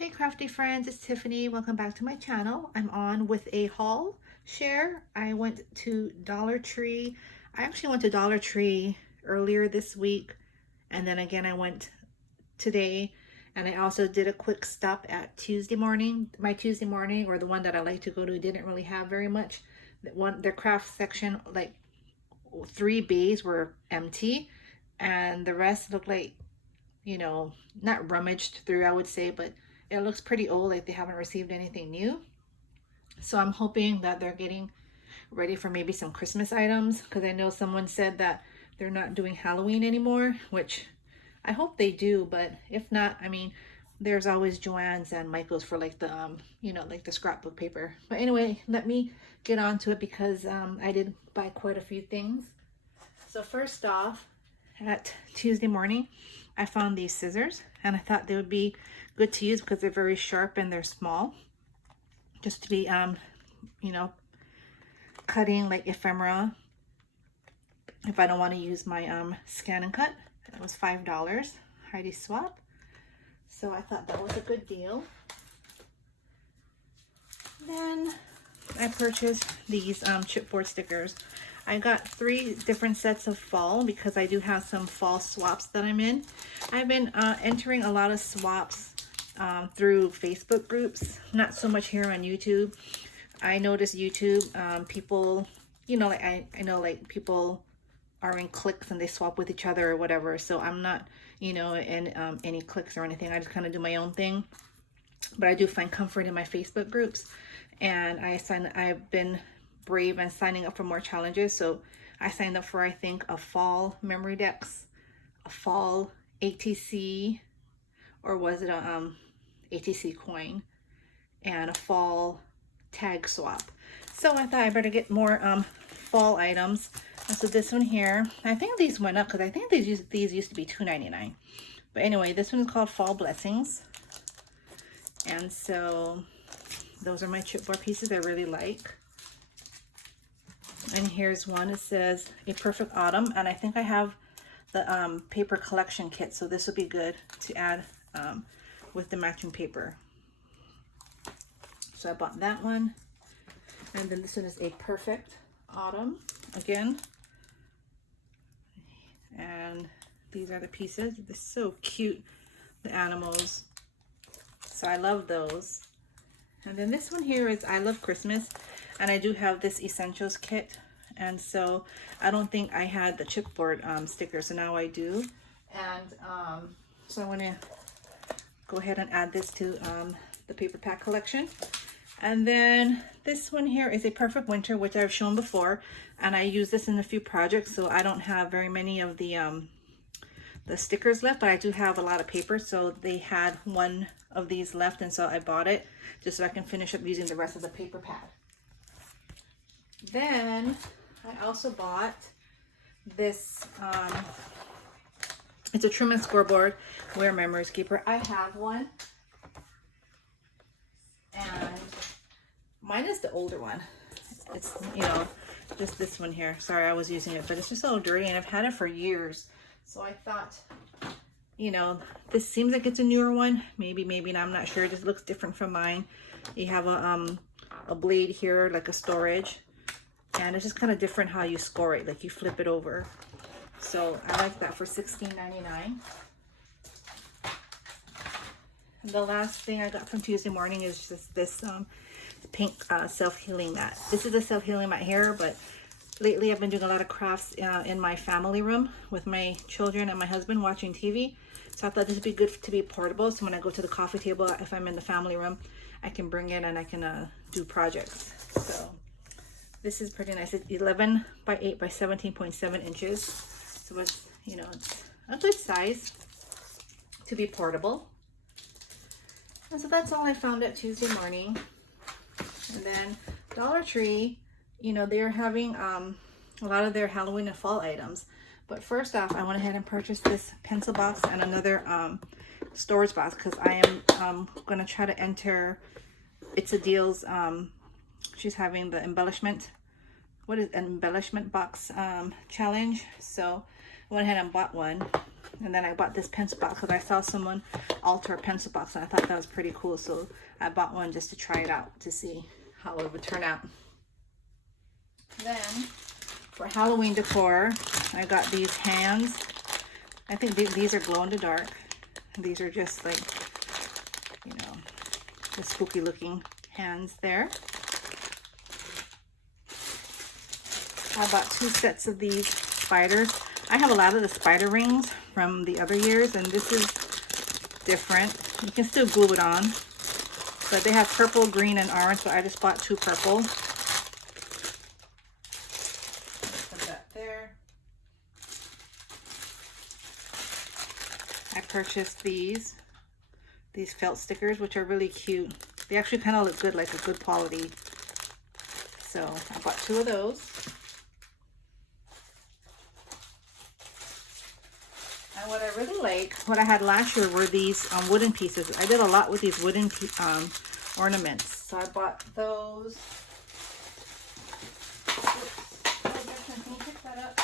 Hey crafty friends, it's Tiffany. Welcome back to my channel. I'm on with a haul share. I went to Dollar Tree. I actually went to Dollar Tree earlier this week, and then again I went today, and I also did a quick stop at Tuesday morning. My Tuesday morning, or the one that I like to go to, didn't really have very much. Their craft section, like 3 bays were empty, and the rest looked like, not rummaged through, I would say, but it looks pretty old, like they haven't received anything new. So I'm hoping that they're getting ready for maybe some Christmas items, because I know someone said that they're not doing Halloween anymore, which I hope they do, but if not, I mean, there's always Joann's and Michael's for like the like the scrapbook paper. But anyway, let me get on to it, because I did buy quite a few things. So first off, at Tuesday morning, I found these scissors, and I thought they would be good to use because they're very sharp and they're small, just to be cutting like ephemera if I don't want to use my scan and cut. It was $5 Heidi swap, so I thought that was a good deal. Then I purchased these chipboard stickers. I got 3 different sets of fall because I do have some fall swaps that I'm in. I've been entering a lot of swaps through Facebook groups, not so much here on YouTube. I noticed YouTube, people, like I know like people are in cliques and they swap with each other or whatever. So I'm not, in any cliques or anything. I just kind of do my own thing. But I do find comfort in my Facebook groups, and I've been brave and signing up for more challenges. So I signed up for, I think, a fall memory decks, a fall ATC, or was it a ATC coin, and a fall tag swap. So I thought I better get more fall items. And so this one here, I think these went up because I think these used to be $2.99. But anyway, this one is called Fall Blessings. And so those are my chipboard pieces I really like. And here's one. It says A Perfect Autumn, and I think I have the paper collection kit, so this will be good to add with the matching paper. So I bought that one. And then this one is A Perfect Autumn again. And these are the pieces. They're so cute, the animals. So I love those. And then this one here is I Love Christmas, and I do have this Essentials kit, and so I don't think I had the chipboard sticker, so now I do. And so I want to go ahead and add this to the paper pack collection. And then this one here is A Perfect Winter, which I've shown before, and I use this in a few projects, so I don't have very many of the stickers left, but I do have a lot of paper, so they had one of these left, and so I bought it just so I can finish up using the rest of the paper pad. Then I also bought this, it's a trim and scoreboard where memories keeper. I have one, and mine is the older one. It's, just this one here. Sorry, I was using it, but it's just a little dirty, and I've had it for years. So I thought, this seems like it's a newer one. Maybe not. I'm not sure. It just looks different from mine. You have a blade here, like a storage, and it's just kind of different how you score it. Like you flip it over. So I like that for $16.99. The last thing I got from Tuesday morning is just this pink self-healing mat. This is a self-healing mat here, but lately I've been doing a lot of crafts in my family room with my children and my husband watching TV. So I thought this would be good to be portable. So when I go to the coffee table, if I'm in the family room, I can bring it and I can do projects. So this is pretty nice. It's 11 by 8 by 17.7 inches. So it's, it's a good size to be portable. And so that's all I found at Tuesday morning. And then Dollar Tree, they're having a lot of their Halloween and fall items. But first off, I went ahead and purchased this pencil box and another storage box, because I am going to try to enter It's a Deal's, she's having the embellishment box challenge. So I went ahead and bought one. And then I bought this pencil box because I saw someone alter a pencil box and I thought that was pretty cool. So I bought one just to try it out to see how it would turn out. Then for Halloween decor, I got these hands. I think these are glow in the dark. These are just like, you know, the spooky looking hands there. I bought 2 sets of these spiders. I have a lot of the spider rings from the other years, and this is different. You can still glue it on, but they have purple, green, and orange, so I just bought 2 purple. Put that there. I purchased these felt stickers, which are really cute. They actually kind of look good, like a good quality. So I bought 2 of those. And what I really like, what I had last year were these wooden pieces. I did a lot with these wooden ornaments. So I bought those. Oops. Oh, Justin, can you pick that up?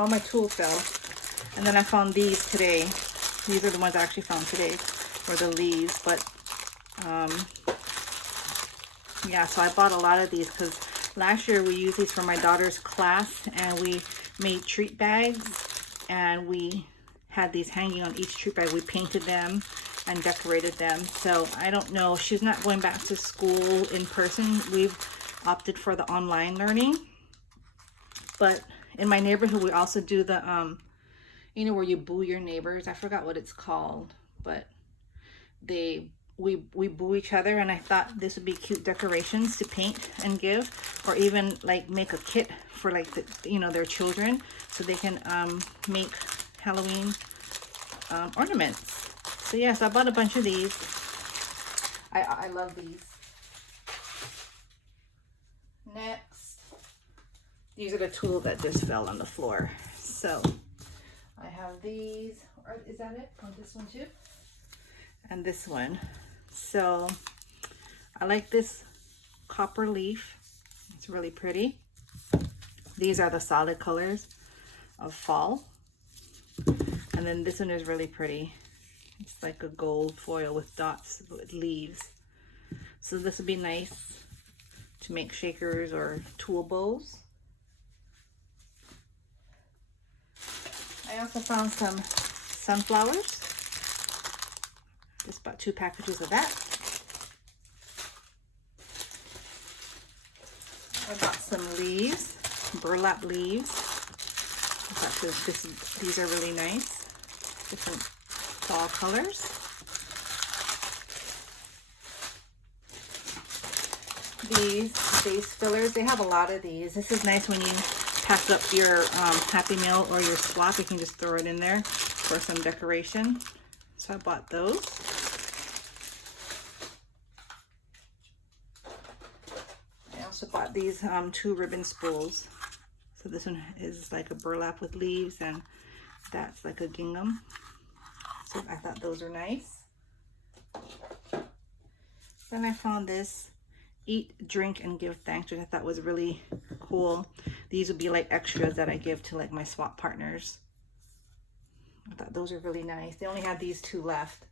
All my tools fell. And then I found these today. These are the ones I actually found today, or the leaves. But yeah, so I bought a lot of these because last year we used these for my daughter's class, and we made treat bags, and we had these hanging on each treat bag. We painted them and decorated them. So I don't know, she's not going back to school in person. We've opted for the online learning. But in my neighborhood, we also do the you know, where you boo your neighbors. I forgot what it's called, but we boo each other, and I thought this would be cute decorations to paint and give, or even like make a kit for like the, you know, their children, so they can make Halloween ornaments. So yes, I bought a bunch of these. I love these. Next, these are the tools that just fell on the floor. So I have these. Or is that it? Oh, this one too? And this one. So I like this copper leaf. It's really pretty. These are the solid colors of fall. And then this one is really pretty. It's like a gold foil with dots with leaves. So this would be nice to make shakers or tool bows. I also found some sunflowers. Just bought 2 packages of that. I bought some leaves, burlap leaves. I thought these are really nice. Different fall colors. These fillers, they have a lot of these. This is nice when you pack up your Happy Meal or your swap. You can just throw it in there for some decoration. So I bought those. I also bought these 2 ribbon spools. So this one is like a burlap with leaves, and that's like a gingham. So I thought those are nice. Then I found this Eat, Drink, and Give Thanks, which I thought was really cool. These would be like extras that I give to like my swap partners. I thought those are really nice. They only had these 2 left.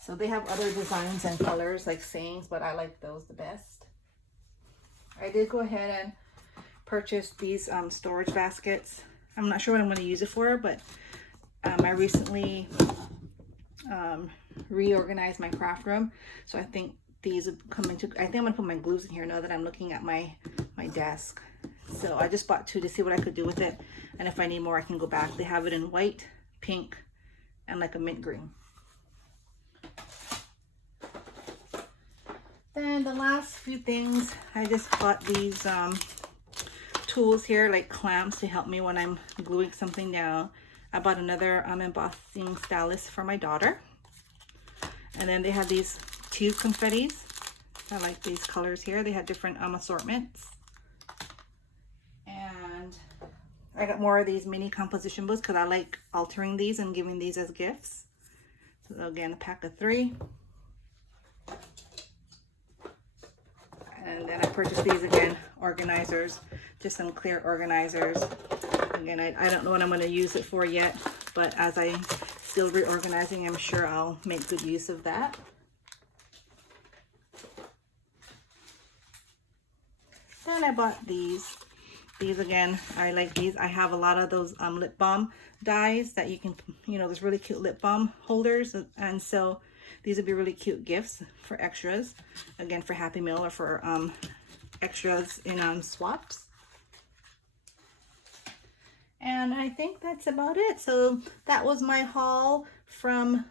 So they have other designs and colors like sayings, but I like those the best. I did go ahead and purchase these storage baskets. I'm not sure what I'm going to use it for, but I recently reorganized my craft room. So I think these will come into, I think I'm going to put my glues in here now that I'm looking at my desk. So I just bought 2 to see what I could do with it. And if I need more, I can go back. They have it in white, pink, and like a mint green. Then the last few things, I just bought these tools here, like clamps, to help me when I'm gluing something down. I bought another embossing stylus for my daughter. And then they have these tube confettis. I like these colors here. They have different assortments. And I got more of these mini composition books because I like altering these and giving these as gifts. So again, a pack of 3. And then I purchased these again, organizers, just some clear organizers. Again, I don't know what I'm going to use it for yet, but as I'm still reorganizing, I'm sure I'll make good use of that. Then I bought these. These again, I like these. I have a lot of those lip balm dies that you can, you know, those really cute lip balm holders. And so these would be really cute gifts for extras. Again, for Happy Meal or for extras in swaps. And I think that's about it. So that was my haul from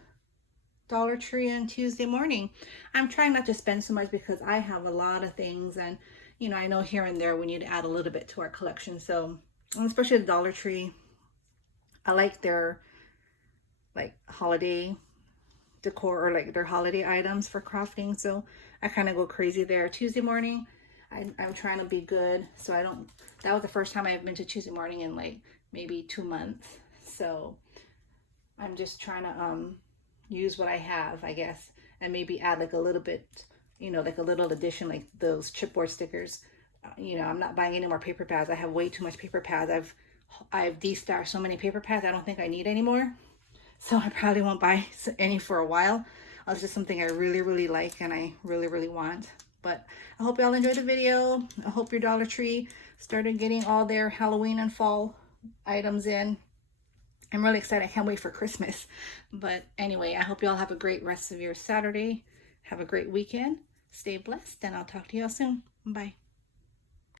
Dollar Tree on Tuesday morning. I'm trying not to spend so much because I have a lot of things, and you know, I know here and there we need to add a little bit to our collection. So especially the Dollar Tree, I like their like holiday decor or like their holiday items for crafting. So I kind of go crazy there. Tuesday morning, I'm trying to be good. So I don't, that was the first time I've been to Tuesday morning in like maybe 2 months. So I'm just trying to use what I have, I guess, and maybe add like a little bit, you know, like a little addition, like those chipboard stickers. You know, I'm not buying any more paper pads. I have way too much paper pads. I've de-stashed so many paper pads I don't think I need anymore. So I probably won't buy any for a while. It's just something I really like and I really want. But I hope y'all enjoyed the video. I hope your Dollar Tree started getting all their Halloween and fall items in. I'm really excited. I can't wait for Christmas. But anyway, I hope y'all have a great rest of your Saturday. Have a great weekend. Stay blessed, and I'll talk to y'all soon. Bye.